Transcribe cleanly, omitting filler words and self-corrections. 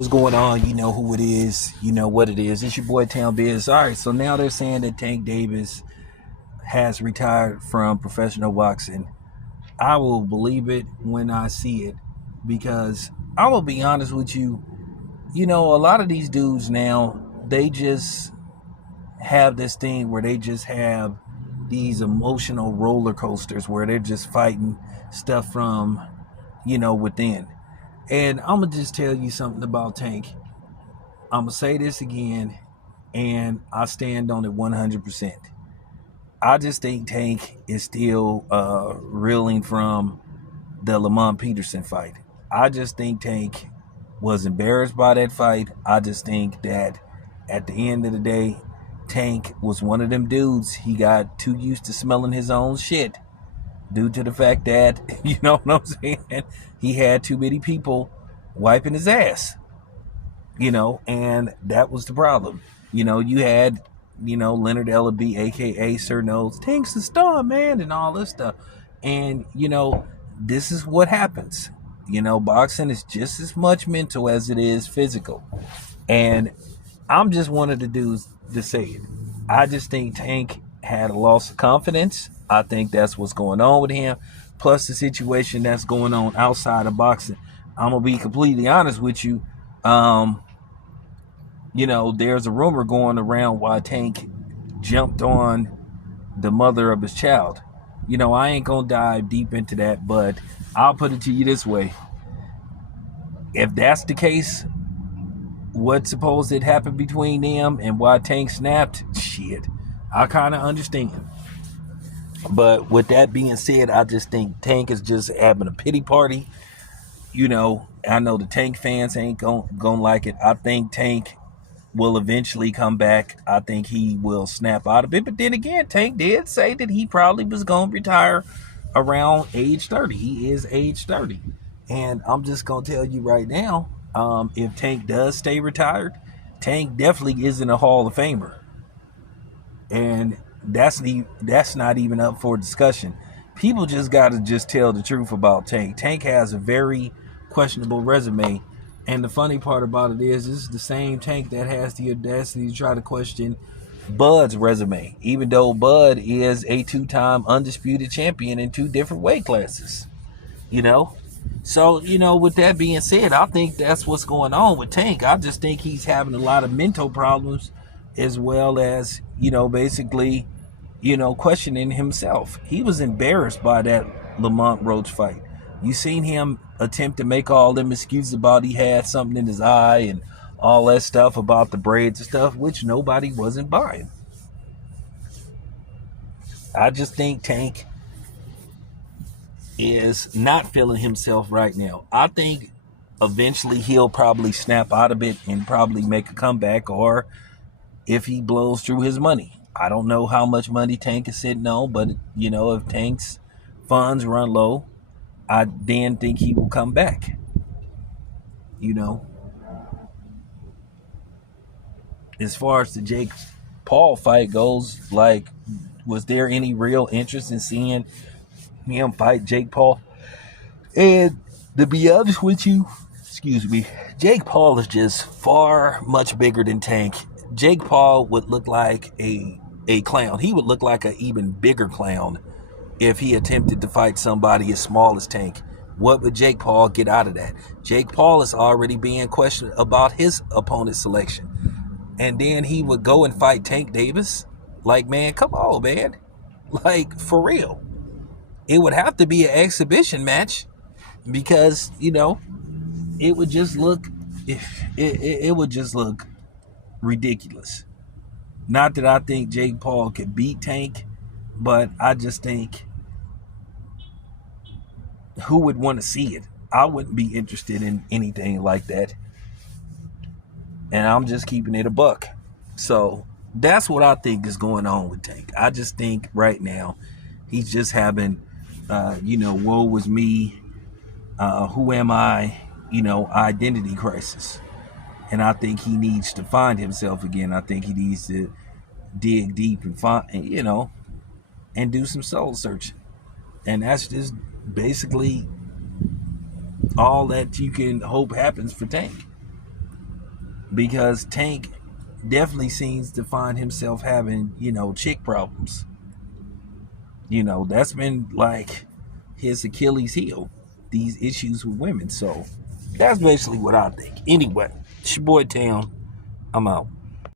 What's going on? You know who it is. You know what it is. It's your boy Town Biz. All right, so now they're saying that Tank Davis has retired from professional boxing. I will believe it when I see it because I will be honest with you. You know, a lot of these dudes now, they just have this thing where they just have these emotional roller coasters where they're just fighting stuff from, within. And I'm going to just tell you something about Tank. I'm gonna say this again, and I stand on it 100%. I just think Tank is still reeling from the Lamont Peterson fight. I just think Tank was embarrassed by that fight. I just think that at the end of the day, Tank was one of them dudes. He got too used to smelling his own shit due to the fact that, you know what I'm saying? He had too many people wiping his ass. And that was the problem. You had, Leonard Ellaby, aka Sir Nose, Tank's the star, man, and all this stuff. And, this is what happens. Boxing is just as much mental as it is physical. And I'm just one of the dudes to say it. I just think Tank had a loss of confidence. I think that's what's going on with him. Plus the situation that's going on outside of boxing. I'm gonna be completely honest with you. There's a rumor going around why Tank jumped on the mother of his child. I ain't gonna dive deep into that, but I'll put it to you this way. If that's the case, what supposed it happened between them and why Tank snapped, shit, I kind of understand. But with that being said, I just think Tank is just having a pity party. I know the Tank fans ain't gonna like it. I think Tank will eventually come back. I think he will snap out of it. But then again, Tank did say that he probably was going to retire around age 30. He is age 30. And I'm just going to tell you right now, if Tank does stay retired, Tank definitely isn't a Hall of Famer. And that's not even up for discussion. People just got to just tell the truth about Tank. Tank has a very questionable resume. And the funny part about it is, this is the same Tank that has the audacity to try to question Bud's resume, even though Bud is a two-time undisputed champion in two different weight classes. So, with that being said, I think that's what's going on with Tank. I just think he's having a lot of mental problems as well as, basically, questioning himself. He was embarrassed by that Lamont Roach fight. You seen him attempt to make all them excuses about he had something in his eye and all that stuff about the braids and stuff, which nobody wasn't buying. I just think Tank is not feeling himself right now. I think eventually he'll probably snap out of it and probably make a comeback, or if he blows through his money. I don't know how much money Tank is sitting on, but if Tank's funds run low, I then think he will come back. As far as the Jake Paul fight goes, like, was there any real interest in seeing him fight Jake Paul? And to be honest with you, excuse me, Jake Paul is just far much bigger than Tank. Jake Paul would look like a clown. He would look like an even bigger clown if he attempted to fight somebody as small as Tank. What would Jake Paul get out of that? Jake Paul is already being questioned about his opponent selection. And then he would go and fight Tank Davis? Like, man, come on, man. Like, for real. It would have to be an exhibition match because, it would just look it would just look ridiculous. Not that I think Jake Paul could beat Tank, but I just think, who would want to see it? I wouldn't be interested in anything like that. And I'm just keeping it a buck. So that's what I think is going on with Tank. I just think right now he's just having, woe was me, who am I, identity crisis. And I think he needs to find himself again. I think he needs to dig deep and find, and do some soul searching. And that's just basically all that you can hope happens for Tank. because Tank definitely seems to find himself having, chick problems. That's been like his Achilles heel, these issues with women. So that's basically what I think. Anyway, it's your boy Town. I'm out.